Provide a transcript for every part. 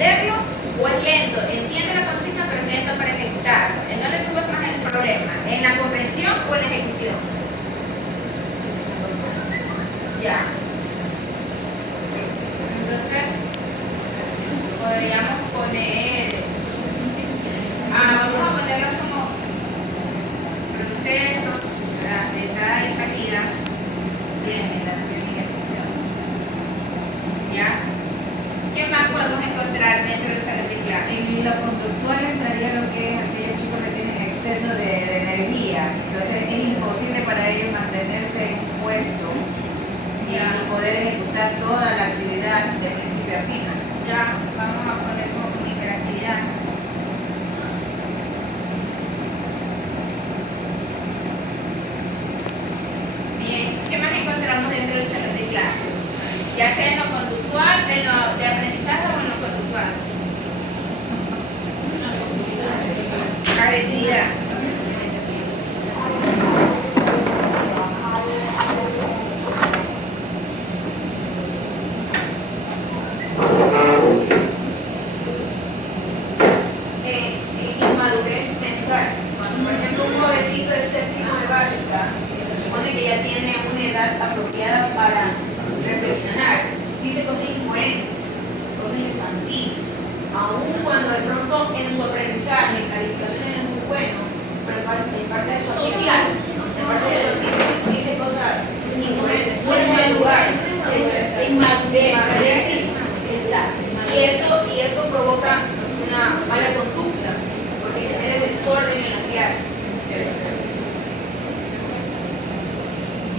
entenderlo o es lento? Entiende la consigna pero es lento para ejecutarlo. ¿En dónde tú ves más el problema? ¿En la comprensión o en la ejecución? Ya. Entonces, podríamos poner, vamos a ponerlos como procesos, de entrada y salida de generación y ejecución. ¿Ya? ¿Qué más podemos encontrar dentro del salón de clase? En lo conductual entraría lo que es aquellos chicos que tienen exceso de energía. Entonces es imposible para ellos mantenerse en un puesto y poder ejecutar toda la actividad de principio a fin. Ya, vamos a poner como hiperactividad. Bien, ¿qué más encontramos dentro del salón de clase? Ya sea en lo conductual, en lo de aprendizaje o en lo conductual. Agresividad. Inmadurez mental. Cuando, por ejemplo, un jovencito de séptimo de básica, que se supone que ya tiene una edad apropiada para reflexionar, dice cosas incoherentes, cosas infantiles, aun cuando de pronto en su aprendizaje, en calificaciones es muy bueno, pero en parte de su social, en parte de su actitud, dice cosas incoherentes, fuera del lugar, inmadurez. Y eso provoca una mala conducta, porque genera desorden en la clase.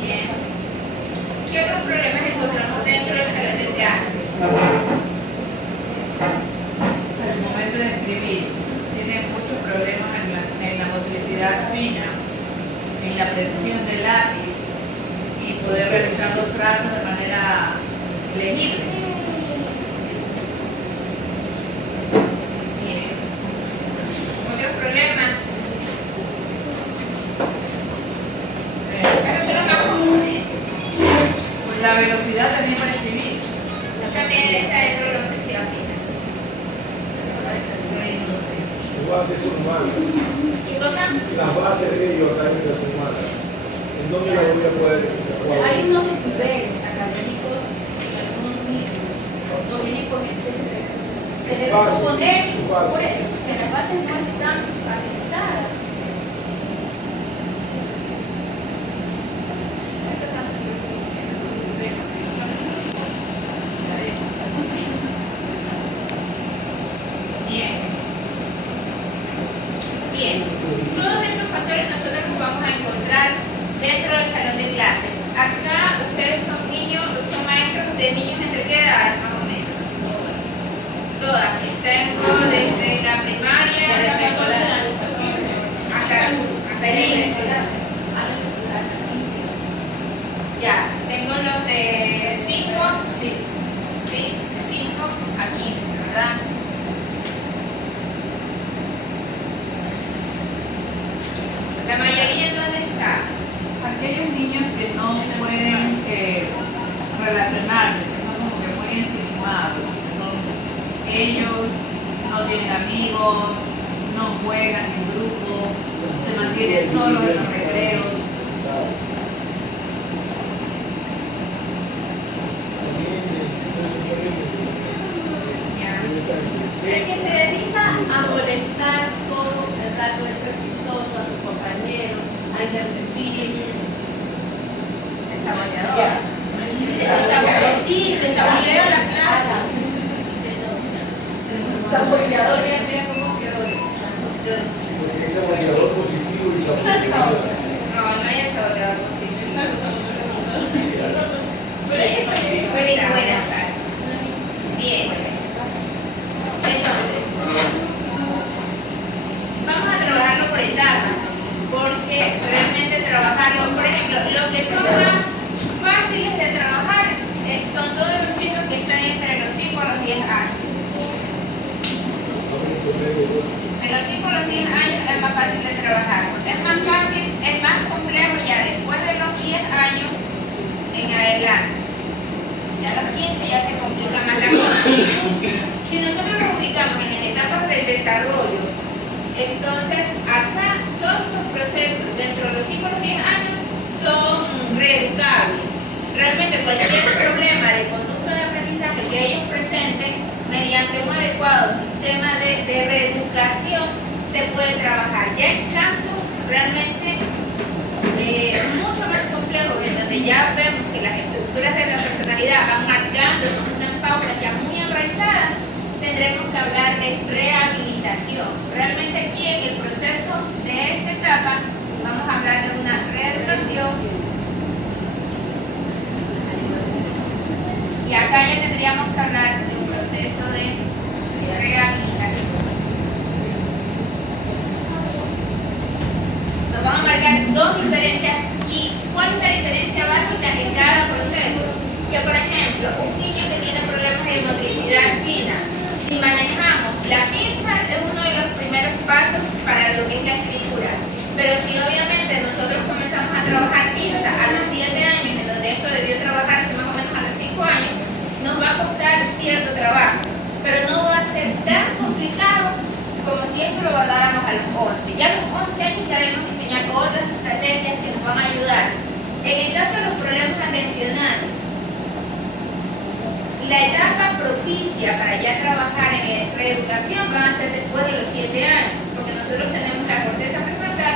Bien. ¿Qué otros problemas encontramos dentro del salón de clases? Al momento de escribir, tiene muchos problemas en la motricidad fina, en la presión del lápiz y poder realizar los trazos de manera legible. Bien. ¿Otros problemas? Estos son los más comunes. La velocidad también para escribir. También está dentro de la motricidad fina. Sus bases son malas. ¿Qué cosa? Las bases de ellos académicas son malas. ¿En dónde la voy a poder encontrar? Hay unos niveles académicos en algunos niños no vienen con exceso de... Se debe suponer, por eso, que las bases no están organizadas. Bien. Bien. Todos estos factores nosotros los vamos a encontrar dentro del salón de clases. Acá ustedes son niños, son maestros de niños entre qué edad, más o menos. Todas. Tengo desde la primaria hasta el inicio. Ya, tengo los de 5, sí, de 5 a 15, ¿verdad? La mayoría en dónde está. Aquellos niños que no pueden relacionarse, que son como que muy ensimismados, ellos no tienen amigos, no juegan en grupo, se mantienen solos en los recreos. El que se dedica a molestar todo el rato, a ser chistoso, a sus compañeros, a interrumpir. Desarrollador. Sí, desarrolló la clase. Saboteador, mira cómo quedó. Porque es saboteador positivo y saboteador. No, no hay el saboteador posible. Bien. Entonces, vamos a trabajarlo por etapas, porque realmente trabajarlo, por ejemplo, los que son más fáciles de trabajar son todos los chicos que están entre los 5 a los 10 años. De los 5 a los 10 años es más fácil de trabajar. Es más fácil, es más complejo ya después de los 10 años en adelante. Ya a los 15 ya se complica más la cosa. Si nosotros ubicamos en las etapas del desarrollo, entonces acá todos los procesos dentro de los 5 o 10 años son reeducables. Realmente cualquier problema de conducta de aprendizaje que ellos presenten, mediante un adecuado sistema de reeducación, se puede trabajar. Ya en casos realmente mucho más complejos, en donde ya vemos que las estructuras de la personalidad van marcando una pauta ya muy enraizada, tendremos que hablar de rehabilitación. Realmente aquí en el proceso de esta etapa vamos a hablar de una reeducación, y acá ya tendríamos que hablar de un proceso de rehabilitación. Nos van a marcar dos diferencias. ¿Y cuál es la diferencia básica en cada proceso? Que por ejemplo, un niño que tiene problemas de motricidad fina, si manejamos la pinza, es uno de los primeros pasos para lo que es la escritura. Pero si obviamente nosotros comenzamos a trabajar pinza a los 7 años, en donde esto debió trabajarse más o menos a los 5 años, nos va a costar cierto trabajo, pero no va a ser tan complicado como si esto lo guardáramos a los 11. Ya a los 11 años ya debemos diseñar otras estrategias que nos van a ayudar. En el caso de los problemas atencionales, la etapa propicia para ya trabajar en reeducación van a ser después de los 7 años, porque nosotros tenemos la corteza prefrontal,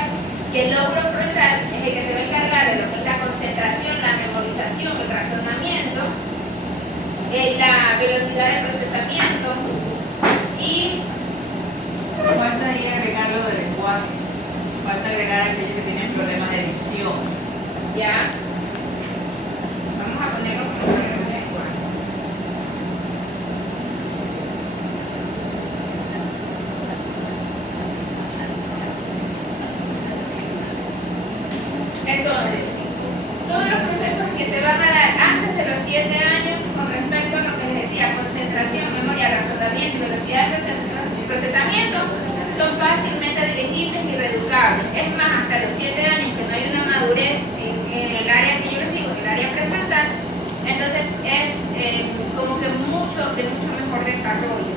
y el lóbulo frontal es el que se va a encargar de lo que es la concentración, la memorización, el razonamiento, la velocidad de procesamiento y... Falta ahí agregar lo del lenguaje. Falta agregar a aquellos que tienen problemas de dicción. ya. Vamos a ponerlo como problemas de lenguaje. Entonces, todos los procesos que se van a dar antes de los 7 años con respecto a lo que les decía, concentración, memoria, razonamiento y velocidad de procesamiento, son fácilmente dirigibles y reeducables. Es más, hasta los 7 años que no hay una madurez en el área que yo les digo, en el área prefrontal, entonces es como que de mucho mejor desarrollo.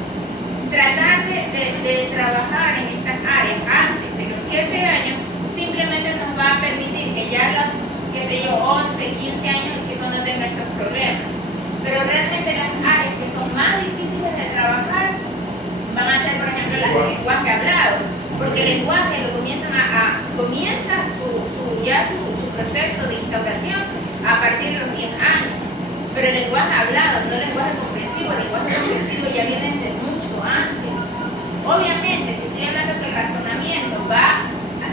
Tratar de trabajar en estas áreas antes de los 7 años simplemente nos va a permitir que ya a los, qué sé yo, 11, 15 años el chico no tenga estos problemas. Pero realmente las áreas que son más difíciles de trabajar van a ser, por ejemplo, las del lenguaje hablado, porque el lenguaje lo comienza su proceso de instauración a partir de los 10 años. Pero el lenguaje hablado, no el lenguaje comprensivo ya viene desde mucho antes. Obviamente, si estoy hablando que el razonamiento va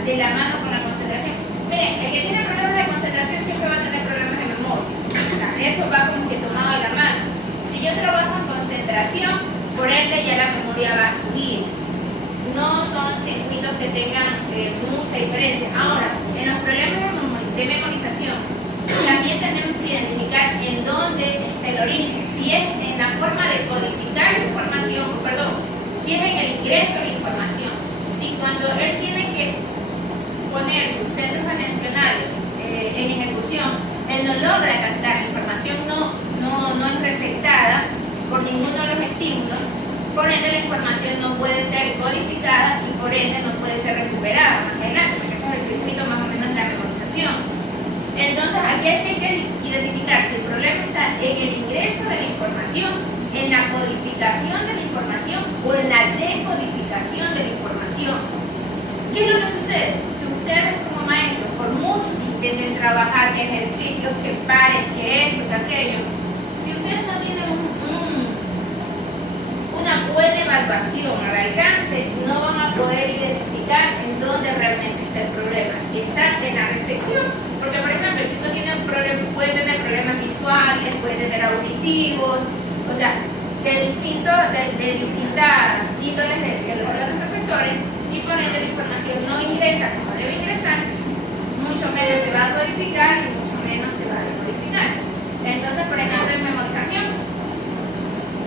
de la mano con la concentración, miren, el que tiene problemas de concentración siempre va a tener problemas de memoria. O sea, eso va como que tomado de la mano. Si yo trabajo en concentración, por ende ya la memoria va a subir. No son circuitos que tengan mucha diferencia. Ahora, en los problemas de memorización, también tenemos que identificar en dónde está el origen. Si es en la forma de codificar la información, si es en el ingreso de la información. Si cuando él tiene que poner sus centros atencionales en ejecución, él no logra captar, la información no es receptada por ninguno de los estímulos, por ende la información no puede ser codificada y por ende no puede ser recuperada más adelante, porque ese es el circuito más o menos de la memorización. Entonces aquí hay que identificar si el problema está en el ingreso de la información, en la codificación de la información o en la decodificación de la información. ¿Qué es lo que sucede? Que ustedes como maestros, por mucho que intenten trabajar ejercicios, que paren, que esto, que aquello, si ustedes no tienen una buena evaluación al alcance, no van a poder identificar en dónde realmente está el problema. Si está en la recepción, porque por ejemplo el chico puede tener problemas visuales, puede tener auditivos, o sea, de distintas índoles de los órganos receptores, y por ende la información no ingresa como debe ingresar, mucho menos se va a codificar y mucho menos se va a decodificar. Entonces, por ejemplo, en memorización,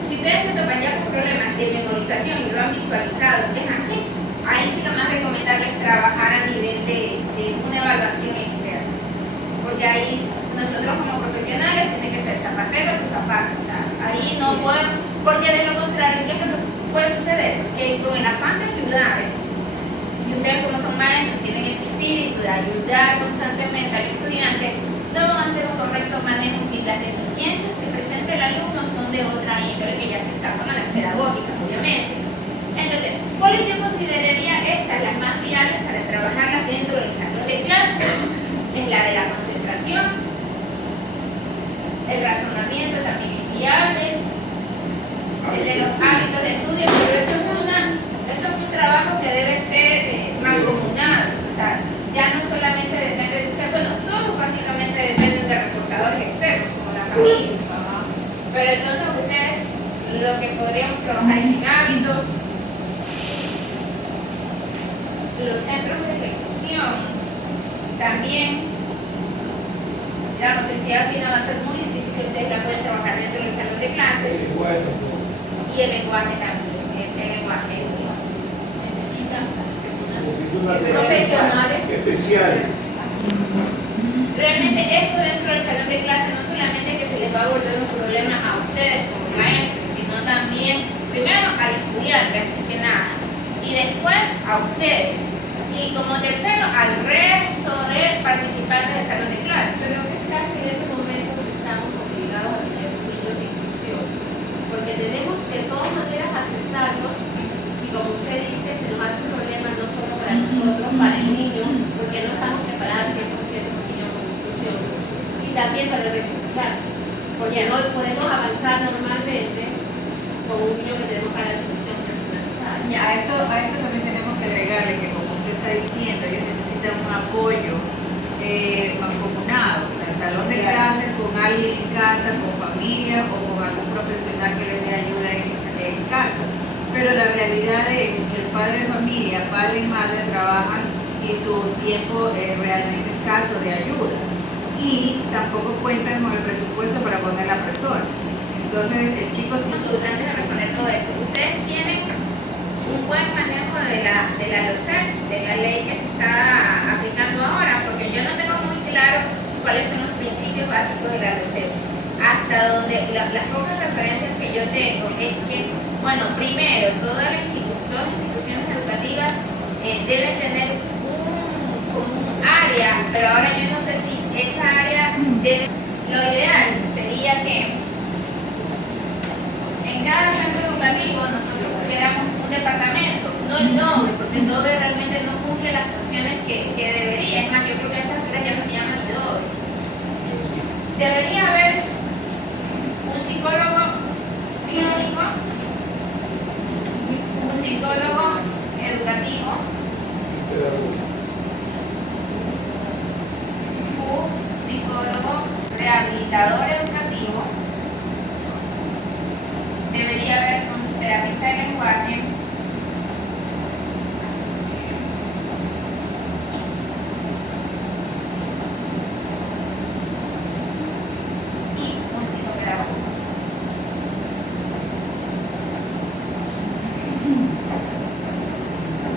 si ustedes se topan ya con problemas de memorización y lo han visualizado, que es así, ahí sí lo más recomendable es trabajar a nivel de una evaluación externa, porque ahí nosotros como profesionales tiene que ser zapatero o zapato, o sea, ahí no podemos, porque de lo contrario, ¿qué es lo que puede suceder? con el afán de ayudar, y ustedes como son maestros tienen ese espíritu de ayudar constantemente al estudiante, no van a hacer un correcto manejo si las deficiencias que presenta el alumno son de otra índole que ya se escapan a las pedagógicas, obviamente. Entonces, ¿cuáles yo consideraría estas las más viables para trabajarlas dentro del salón de clase? Es la de la concentración, el razonamiento también es viable, el de los hábitos de estudio, pero esto es un trabajo que debe ser mancomunado, o sea, ya no solamente depende de usted, bueno, todos básicamente dependen de reforzadores externos, como la familia, pero entonces ustedes lo que podríamos trabajar es en hábitos, los centros de ejecución, también la motricidad fina va a ser muy difícil que ustedes la puedan trabajar dentro del salón de clases, y el lenguaje también, el lenguaje necesita personas Profesionales. especiales. Realmente esto dentro del salón de clase no solamente que se les va a volver un problema a ustedes como maestros, sino también, primero al estudiante, antes que nada, y después a ustedes, y como tercero al resto de participantes del salón de clase. Pero ¿qué se hace en este momento que estamos obligados a tener estudios de inclusión? Porque tenemos que de todas maneras aceptarlos, y como usted dice, se nos hace un problema no solo para nosotros, para el niño, porque no estamos preparados 100% los niños con inclusión, y también para el resultado, porque no podemos avanzar normalmente con un niño que tenemos para la inclusión personalizada. A esto también tenemos que agregarle que, como usted está diciendo, ellos necesitan un apoyo mancomunado, o sea, el salón de clases con alguien en casa, con familia o con algún profesional que les dé ayuda en casa. Pero la realidad es que el padre de familia, padre y madre trabajan y su tiempo es realmente escaso de ayuda. Y tampoco cuentan con el presupuesto para poner la persona. Entonces, el chico sí. Antes de responder todo esto, ustedes tienen un buen manejo de la LOCEP, de la ley que se está aplicando ahora, porque yo no tengo muy claro cuáles son los principios básicos de la LOCEP. Hasta donde las pocas referencias que yo tengo es que, bueno, primero, todas las instituciones educativas deben tener como un área, pero ahora yo no sé si esa área debe. Lo ideal sería que en cada centro educativo nosotros tuviéramos un departamento, no el DOME, porque el DOME realmente no cumple las funciones que debería. Es más, yo creo que a estas alturas ya no se llama el DOME. Debería haber un psicólogo clínico, un psicólogo educativo, un psicólogo rehabilitador educativo, debería haber un terapeuta de lenguaje, y un psicopedagogo.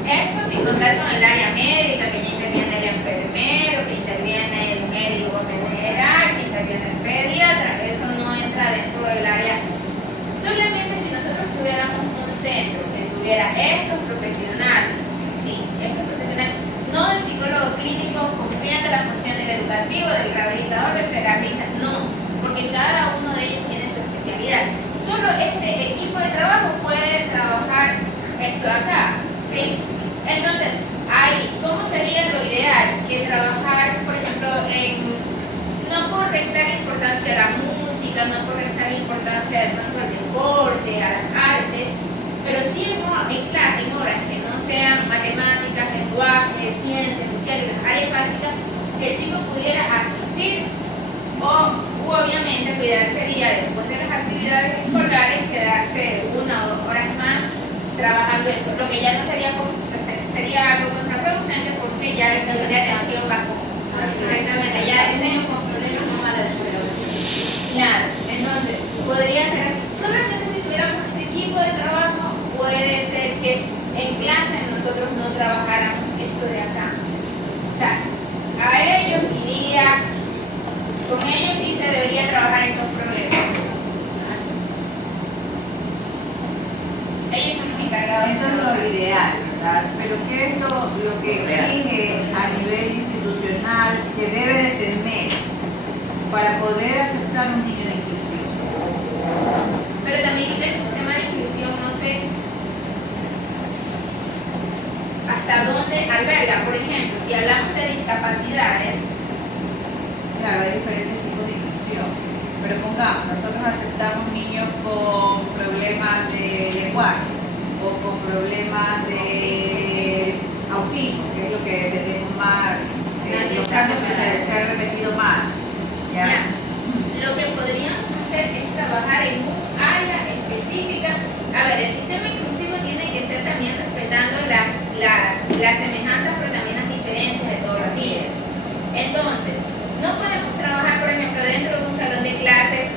Esto sin contar con el área médica, que ya interviene el enfermero, que interviene el médico general, que interviene el pediatra. Eso no entra dentro del área. Solamente si nosotros tuviéramos un centro que tuviera estos profesionales, sí, estos profesionales, no el psicólogo clínico cumpliendo la función del educativo, del rehabilitador, del terapista, no, porque cada uno de ellos tiene su especialidad. Solo este equipo de trabajo puede trabajar esto de acá, ¿sí? Entonces, ahí, ¿cómo sería lo ideal? Que trabajar, por ejemplo, no por restar importancia a la música, no por restar importancia de pronto al deporte, a las artes, pero sí en horas que no sean matemáticas, lenguaje, ciencias sociales, las áreas básicas, que el chico pudiera asistir o obviamente lo ideal sería después de las actividades escolares quedarse 1 o 2 horas más trabajando esto, lo que ya no sería algo contraproducente porque ya el nivel de atención bajó. Exactamente, ya diseño con problemas no van a la escuela. Claro, entonces podría ser así. Solamente si tuviéramos este equipo de trabajo puede ser que en clase nosotros no trabajáramos esto de acá. O sea, a ellos iría, con ellos sí se debería trabajar estos problemas. Ellos son los encargados eso es lo ideal, ¿verdad? Pero ¿qué es lo que exige a nivel institucional que debe de tener para poder aceptar un niño de inclusión? Pero también el sistema de inclusión, no sé hasta dónde alberga. Por ejemplo, si hablamos de discapacidades, Claro, hay diferentes tipos de inclusión. Pero pongamos, nosotros aceptamos niños con problemas de lenguaje o con problemas de autismo, que es lo que tenemos más, los casos que se han repetido más. ¿Ya? ya, lo que podríamos hacer es trabajar en un área específica. A ver, el sistema inclusivo tiene que ser también respetando las semejanzas, pero también las diferencias de todos los niños. Entonces, no podemos trabajar, por ejemplo, dentro de un salón de clases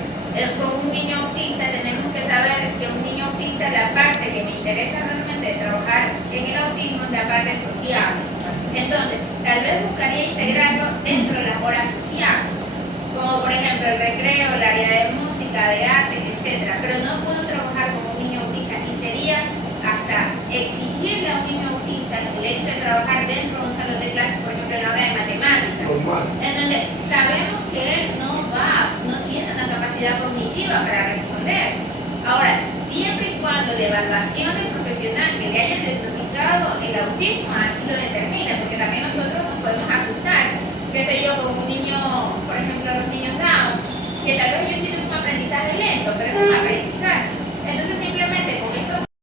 con un niño autista. Tenemos que saber que un niño autista, la parte que me interesa realmente de trabajar en el autismo es la parte social. Entonces, tal vez buscaría integrarlo dentro de las horas sociales, como por ejemplo el recreo, el área de música, de arte, etc. Pero no puedo trabajar con un niño autista y sería hasta exigirle a un niño autista el hecho de trabajar dentro de un salón de clases, por ejemplo, en la hora de matemáticas, en donde sabemos que él no tiene una capacidad cognitiva para responder. Ahora, siempre y cuando la evaluación del profesional que le haya diagnosticado el autismo así lo determine, porque también nosotros